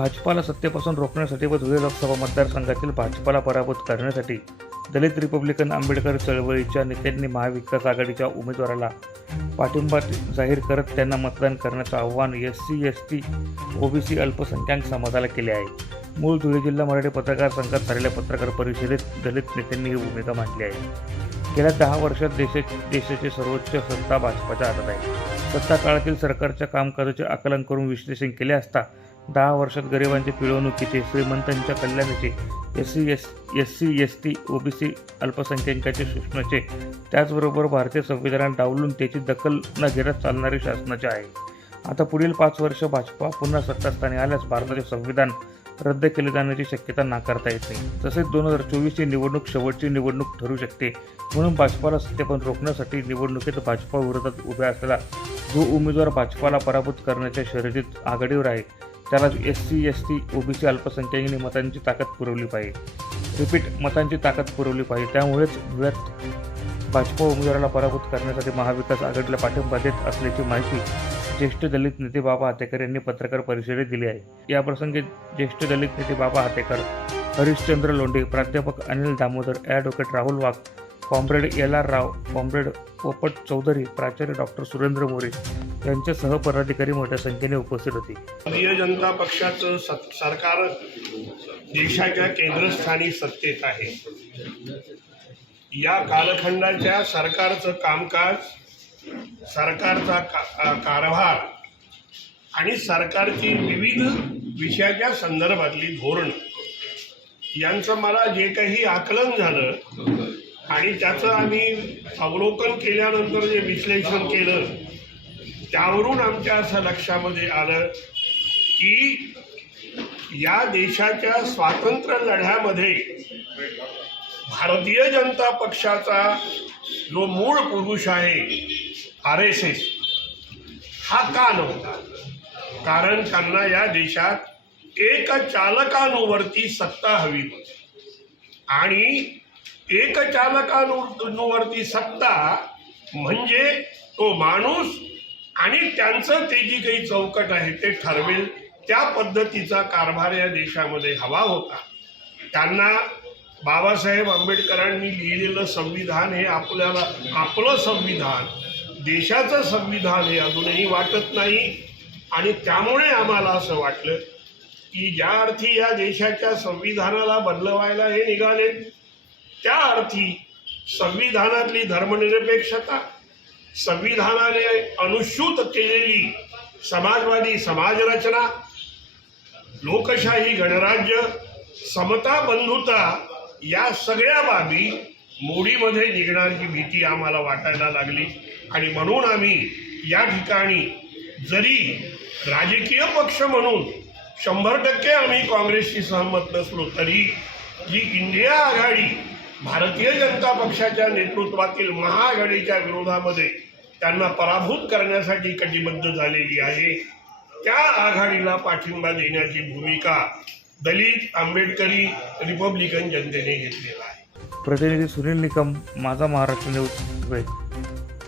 भाजपाला सत्तेपासून रोखण्यासाठी व धुळे लोकसभा मतदारसंघातील भाजपाला पराभूत करण्यासाठी दलित रिपब्लिकन आंबेडकर चळवळीच्या नेत्यांनी महाविकास आघाडीच्या उमेदवाराला पाठिंबा जाहीर करत त्यांना मतदान करण्याचं आव्हान S C S T OBC अल्पसंख्याक समाजाला केले आहे. मूळ धुळे जिल्हा मराठी पत्रकार संघात झालेल्या पत्रकार परिषदेत दलित नेत्यांनी ही भूमिका मांडली आहे. गेल्या दहा वर्षात देशा देशाची सर्वोच्च सत्ता भाजपाच्या हातात आहे. सत्ता काळातील सरकारच्या कामकाजाचे आकलन करून विश्लेषण केले असता दहा वर्षात गरिबांच्या पिळवणुकीचे श्रीमंतांच्या कल्याणाचे S C S S C S T OBC अल्पसंख्याकांचे शोषणाचे त्याचबरोबर भारतीय संविधानात डावलून त्याची दखल न घेता चालणारे शासनाचे आहे. आता पुढील पाच वर्ष भाजपा पुन्हा सत्तास्थानी आल्यास भारताचे संविधान रद्द केले जाण्याची शक्यता नाकारता येत नाही. तसेच दोन हजार चोवीसची निवडणूक शेवटची निवडणूक ठरू शकते. म्हणून भाजपाला सत्तेपण रोखण्यासाठी निवडणुकीत भाजपा विरोधात उभ्या असलेला जो उमेदवार भाजपाला पराभूत करण्याच्या शर्यतीत आघाडीवर आहे त्याला S C S T OBC अल्पसंख्याकांनी मतांची ताकद पुरवली पाहिजे. रिपीट मतांची ताकद पुरवली पाहिजे. त्यामुळेच धुळ्यात भाजपा उमेदवाराला पराभूत करण्यासाठी महाविकास आघाडीला पाठिंबा देत असल्याची माहिती ज्येष्ठ दलित नेते बाबा हातेकर यांनी पत्रकार परिषदेत दिली आहे. याप्रसंगी ज्येष्ठ दलित नेते बाबा हातेकर हरिश्चंद्र लोंढे प्राध्यापक Anil Damodar advocate Rahul Wagh comrade L R Rao comrade Popat Chaudhari प्राचार्य डॉक्टर सुरेंद्र मोरे यांच्यासह पदाधिकारी मोठ्या संख्येने उपस्थित होते. भारतीय जनता पक्षाचं सरकार देशाच्या केंद्रस्थानी सत्तेत आहे. या कालखंडाच्या सरकारचं कामकाज सरकारचा का कारभार आणि सरकारची विविध विषयाच्या संदर्भातली धोरणं यांचं मला जे काही आकलन झालं आणि त्याचं आम्ही अवलोकन केल्यानंतर जे विश्लेषण केलं त्यावरून आमच्या असं लक्षामध्ये आलं की या देशाच्या स्वातंत्र्य लढ्यामध्ये भारतीय जनता पक्षाचा जो मूळ पुरुष आहे आर एस एस हा का नव्हता? कारण त्यांना या देशात एक चालकानुवरती सत्ता हवी होती. आणि एक चालकानुवरती सत्ता म्हणजे तो माणूस आणि त्यांचं ते जी काही चौकट आहे ते ठरवेल त्या पद्धतीचा कारभार या देशामध्ये हवा होता. त्यांना बाबासाहेब आंबेडकरांनी लिहिलेलं संविधान हे आपल्याला आपलं संविधान देशाचं संविधान हे अजूनही वाटत नाही. आणि त्यामुळे आम्हाला असं वाटलं की ज्या अर्थी या देशाच्या संविधानाला बदलवायला हे निघाले त्या अर्थी संविधानातली धर्मनिरपेक्षता संविधानाने अनुसूत केलेली समाजवादी समाजरचना लोकशाही गणराज्य समता बंधुता या सगळ्या बाबी मोडीमध्ये निघण्याची भीती आम्हाला वाटायला लागली. आणि म्हणून आम्ही या ठिकाणी जरी राजकीय पक्ष म्हणून शंभर टक्के आम्ही काँग्रेसशी सहमत नसलो तरी जी इंडिया आघाडी भारतीय जनता पक्षाच्या नेतृत्वातील महाआघाडीच्या विरोधामध्ये त्यांना पराभूत करण्यासाठी कटिबद्ध झालेली आहे. त्या आघाडीला पाठिंबा देण्याची भूमिका दलित आंबेडकरी रिपब्लिकन जनतेने घेतलेला आहे. प्रतिनिधी सुनील निकम माझा महाराष्ट्र न्यूज वेळ